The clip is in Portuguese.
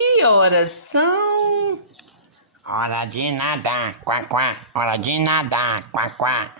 Que horas são? Hora de nadar, quá, quá. Hora de nadar, quá, quá.